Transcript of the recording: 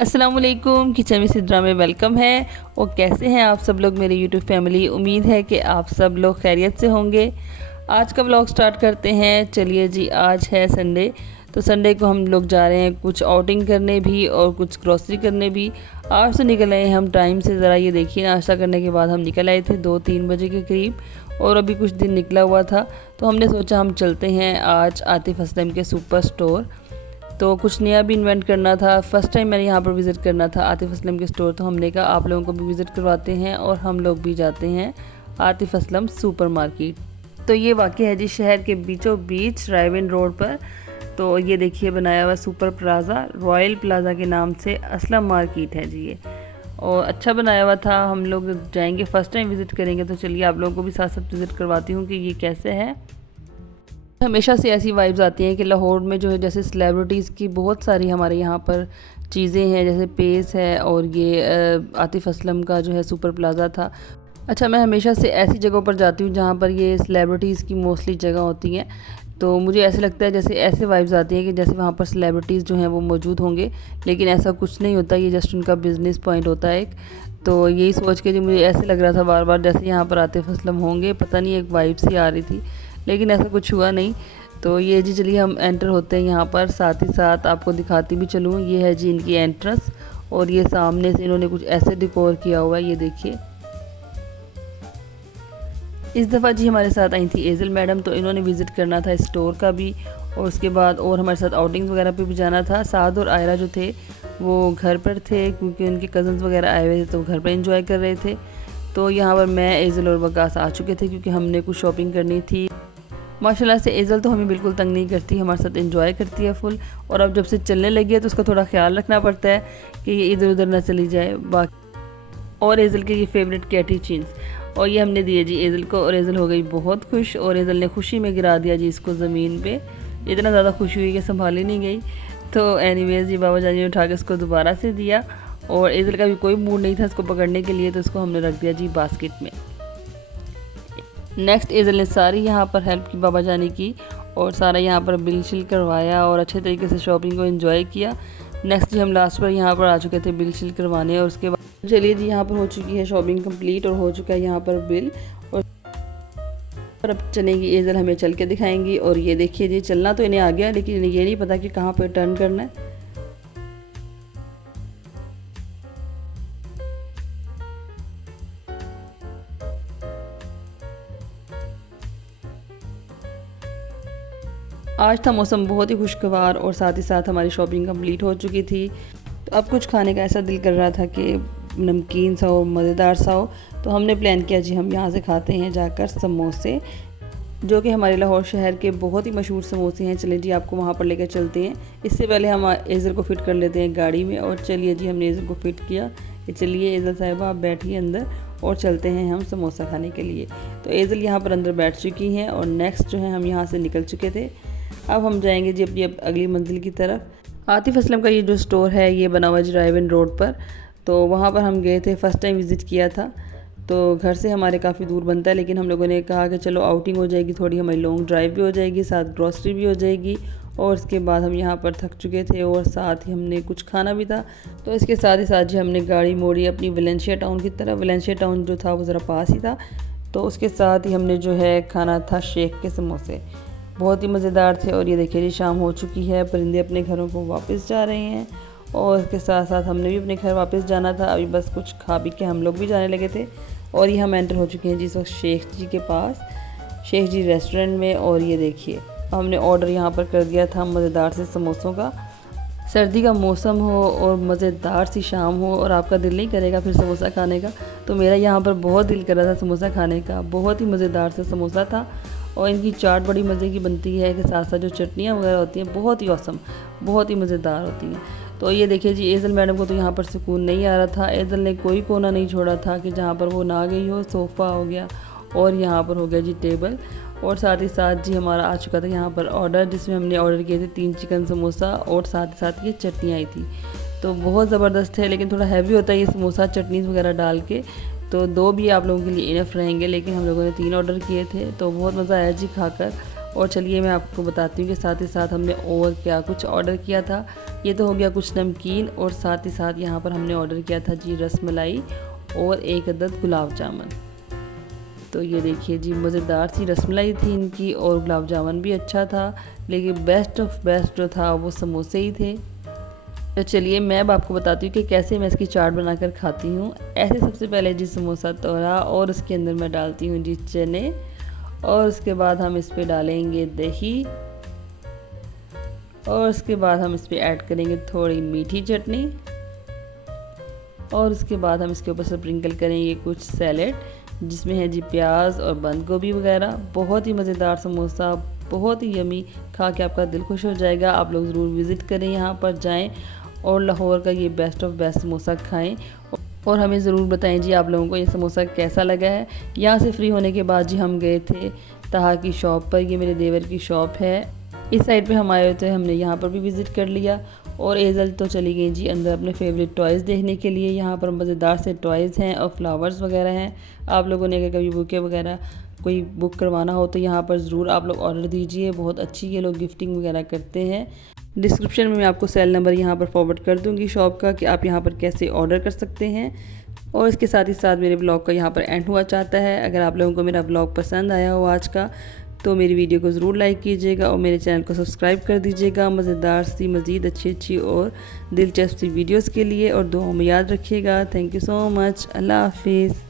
अस्सलाम वालेकुम, किचन में सिद्रा में वेलकम है। और कैसे हैं आप सब लोग मेरी यूट्यूब फैमिली। उम्मीद है कि आप सब लोग खैरियत से होंगे। आज का व्लॉग स्टार्ट करते हैं। चलिए जी, आज है संडे, तो संडे को हम लोग जा रहे हैं कुछ आउटिंग करने भी और कुछ ग्रॉसरी करने भी। आज से निकल आए हम टाइम से, ज़रा ये देखिए, नाश्ता करने के बाद हम निकल आए थे 2-3 बजे के करीब, और अभी कुछ दिन निकला हुआ था तो हमने सोचा हम चलते हैं आज आतिफ असलम के सुपर स्टोर। तो कुछ नया भी इन्वेंट करना था। फ़र्स्ट टाइम मैंने यहाँ पर विज़िट करना था आतिफ असलम के स्टोर, तो हमने कहा आप लोगों को भी विज़िट करवाते हैं और हम लोग भी जाते हैं आतिफ असलम सुपर मार्केट। तो ये वाक़ई है जी शहर के बीचों बीच रायविन रोड पर। तो ये देखिए बनाया हुआ सुपर प्लाज़ा, रॉयल प्लाज़ा के नाम से असलम मार्केट है जी ये, और अच्छा बनाया हुआ था। हम लोग जाएंगे, फ़र्स्ट टाइम विज़िट करेंगे, तो चलिए आप लोगों को भी साथ साथ विज़िट करवाती हूँ कि ये कैसे है। हमेशा से ऐसी वाइब्स आती हैं कि लाहौर में जो है जैसे सेलिब्रिटीज़ की बहुत सारी हमारे यहाँ पर चीज़ें हैं, जैसे पेस है और ये आतिफ असलम का जो है सुपर प्लाज़ा था। अच्छा, मैं हमेशा से ऐसी जगहों पर जाती हूँ जहाँ पर ये सेलिब्रिटीज़ की मोस्टली जगह होती हैं, तो मुझे ऐसे लगता है जैसे ऐसे वाइब्स आती हैं कि जैसे वहाँ पर सेलिब्रिटीज़ जो हैं वो मौजूद होंगे, लेकिन ऐसा कुछ नहीं होता। ये जस्ट उनका बिज़नेस पॉइंट होता है एक। तो यही सोच के जो मुझे ऐसे लग रहा था बार बार जैसे यहाँ पर आतिफ असलम होंगे, पता नहीं एक वाइब सी आ रही थी, लेकिन ऐसा कुछ हुआ नहीं। तो ये जी चलिए हम एंटर होते हैं यहाँ पर। साथ ही साथ आपको दिखाती भी चलूँ, ये है जी इनकी एंट्रेंस, और ये सामने से इन्होंने कुछ ऐसे डेकोर किया हुआ है, ये देखिए। इस दफ़ा जी हमारे साथ आई थी एजल मैडम, तो इन्होंने विज़िट करना था स्टोर का भी, और उसके बाद और हमारे साथ आउटिंग्स वगैरह पे भी जाना था। साद और आयरा जो थे वो घर पर थे, क्योंकि उनके कज़न्स वगैरह आए हुए थे तो घर पर इंजॉय कर रहे थे। तो यहाँ पर मैं, एजल और वकास आ चुके थे क्योंकि हमने कुछ शॉपिंग करनी थी। माशाल्लाह से एजल तो हमें बिल्कुल तंग नहीं करती, हमारे साथ एंजॉय करती है फुल। और अब जब से चलने लगी है तो उसका थोड़ा ख्याल रखना पड़ता है कि ये इधर उधर ना चली जाए। बाकी और एजल के ये फेवरेट कैटी चीन्स, और ये हमने दिए जी एजल को, और एजल हो गई बहुत खुश, और एजल ने खुशी में गिरा दिया जी इसको ज़मीन पे। इतना ज़्यादा खुशी हुई कि संभाली नहीं गई। तो एनीवेज ये बाबा जानी ने उठा के उसको दोबारा से दिया, और एजल का भी कोई मूड नहीं था इसको पकड़ने के लिए, तो इसको हमने रख दिया जी बास्केट में। नेक्स्ट एजल ने सारी यहाँ पर हेल्प की बाबा जानी की, और सारा यहाँ पर बिल शिल करवाया और अच्छे तरीके से शॉपिंग को एंजॉय किया। नेक्स्ट जी हम लास्ट पर यहाँ पर आ चुके थे बिल शिल करवाने, और उसके बाद चलिए जी यहाँ पर हो चुकी है शॉपिंग कंप्लीट और हो चुका है यहाँ पर बिल। और अब चलेंगी एजल हमें चल के दिखाएंगी, और ये देखिए जी चलना तो इन्हें आ गया, लेकिन इन्हें ये नहीं पता कि कहाँ पर टर्न करना है। आज था मौसम बहुत ही खुशगवार, और साथ ही साथ हमारी शॉपिंग कंप्लीट हो चुकी थी। तो अब कुछ खाने का ऐसा दिल कर रहा था कि नमकीन सा हो, मज़ेदार सा हो, तो हमने प्लान किया जी हम यहाँ से खाते हैं जाकर समोसे, जो कि हमारे लाहौर शहर के बहुत ही मशहूर समोसे हैं। चलिए जी आपको वहाँ पर लेकर चलते हैं। इससे पहले हम एजल को फ़िट कर लेते हैं गाड़ी में, और चलिए जी हमने एजल को फ़िट किया कि चलिए एजल साहिबा आप बैठिए अंदर और चलते हैं हम समोसा खाने के लिए। तो एजल यहाँ पर अंदर बैठ चुकी हैं, और नेक्स्ट जो है हम यहाँ से निकल चुके थे। अब हम जाएंगे जी अपनी अगली मंजिल की तरफ। आतिफ असलम का ये जो स्टोर है ये बना हुआ जी रायविन रोड पर, तो वहाँ पर हम गए थे, फ़र्स्ट टाइम विज़िट किया था। तो घर से हमारे काफ़ी दूर बनता है, लेकिन हम लोगों ने कहा कि चलो आउटिंग हो जाएगी, थोड़ी हमारी लॉन्ग ड्राइव भी हो जाएगी, साथ ग्रॉसरी भी हो जाएगी। और उसके बाद हम यहाँ पर थक चुके थे, और साथ ही हमने कुछ खाना भी था। तो इसके साथ ही साथ जी हमने गाड़ी मोड़ी अपनी वेलेंशिया टाउन की तरफ। वेलेंशिया टाउन जो था वो ज़रा पास ही था, तो उसके साथ ही हमने जो है खाना था शेख के समोसे, बहुत ही मज़ेदार थे। और ये देखिए जी शाम हो चुकी है, परिंदे अपने घरों को वापस जा रहे हैं, और इसके साथ साथ हमने भी अपने घर वापस जाना था। अभी बस कुछ खा पी के हम लोग भी जाने लगे थे, और ये हम एंटर हो चुके हैं जी इस वक्त शेख जी के पास, शेख जी रेस्टोरेंट में। और ये देखिए हमने ऑर्डर यहाँ पर कर दिया था मज़ेदार से समोसों का। सर्दी का मौसम हो और मज़ेदार सी शाम हो और आपका दिल नहीं करेगा फिर समोसा खाने का, तो मेरा यहाँ पर बहुत दिल कर रहा था समोसा खाने का। बहुत ही मज़ेदार सा समोसा था, और इनकी चाट बड़ी मज़े की बनती है, कि साथ साथ जो चटनियाँ वगैरह होती हैं बहुत ही औसम, बहुत ही मज़ेदार होती हैं। तो ये देखिए जी एजल मैडम को तो यहाँ पर सुकून नहीं आ रहा था। एजल ने कोई कोना नहीं छोड़ा था कि जहाँ पर वो ना गई हो। सोफ़ा हो गया, और यहाँ पर हो गया जी टेबल, और साथ ही साथ जी हमारा आ चुका था यहाँ पर ऑर्डर, जिसमें हमने ऑर्डर किए थे 3 चिकन समोसा, और साथ ही साथ ये चटनी आई थी। तो बहुत ज़बरदस्त है, लेकिन थोड़ा हैवी होता है ये समोसा चटनीज़ वगैरह डाल के, तो 2 भी आप लोगों के लिए इनफ रहेंगे, लेकिन हम लोगों ने 3 ऑर्डर किए थे। तो बहुत मज़ा आया जी खाकर। और चलिए मैं आपको बताती हूँ कि साथ ही साथ हमने और क्या कुछ ऑर्डर किया था। ये तो हो गया कुछ नमकीन, और साथ ही साथ यहाँ पर हमने ऑर्डर किया था जी रसमलाई और 1 अदद गुलाब जामुन। तो ये देखिए जी, मज़ेदार सी रसमलाई थी इनकी और गुलाब जामुन भी अच्छा था, लेकिन बेस्ट ऑफ बेस्ट जो था वो समोसे ही थे। तो चलिए मैं अब आपको बताती हूँ कि कैसे मैं इसकी चाट बनाकर खाती हूँ। ऐसे सबसे पहले जी समोसा तोड़ा और उसके अंदर मैं डालती हूँ जी चने, और उसके बाद हम इस पर डालेंगे दही, और उसके बाद हम इस पर ऐड करेंगे थोड़ी मीठी चटनी, और उसके बाद हम इसके ऊपर स्प्रिंकल करेंगे कुछ सैलेड जिसमें है जी प्याज और बंद गोभी वगैरह। बहुत ही मज़ेदार समोसा, बहुत ही यमी, खा के आपका दिल खुश हो जाएगा। आप लोग ज़रूर विज़िट करें, यहाँ पर जाएं और लाहौर का ये बेस्ट ऑफ बेस्ट समोसा खाएं, और हमें ज़रूर बताएं जी आप लोगों को ये समोसा कैसा लगा है। यहाँ से फ्री होने के बाद जी हम गए थे ताहा की शॉप पर, ये मेरे देवर की शॉप है, इस साइड पे हम आए हुए थे, हमने यहाँ पर भी विज़िट कर लिया। और एजल तो चली गई जी अंदर अपने फेवरेट टॉयज़ देखने के लिए। यहाँ पर मज़ेदार से टॉयज़ हैं और फ्लावर्स वगैरह हैं। आप लोगों ने अगर कभी बुके वगैरह कोई बुक करवाना हो तो यहाँ पर ज़रूर आप लोग ऑर्डर दीजिए, बहुत अच्छी ये लोग गिफ्टिंग वगैरह करते हैं। डिस्क्रिप्शन में मैं आपको सेल नंबर यहाँ पर फॉरवर्ड कर दूँगी शॉप का, कि आप यहाँ पर कैसे ऑर्डर कर सकते हैं। और इसके साथ ही साथ मेरे ब्लॉग का यहाँ पर एंड हुआ चाहता है। अगर आप लोगों को मेरा ब्लॉग पसंद आया हो आज का, तो मेरी वीडियो को ज़रूर लाइक कीजिएगा और मेरे चैनल को सब्सक्राइब कर दीजिएगा मज़ेदार सी मज़ीद अच्छी और दिलचस्प सी वीडियोस के लिए, और दुआओं में याद रखिएगा। Thank you so much. अल्लाह हाफिज़।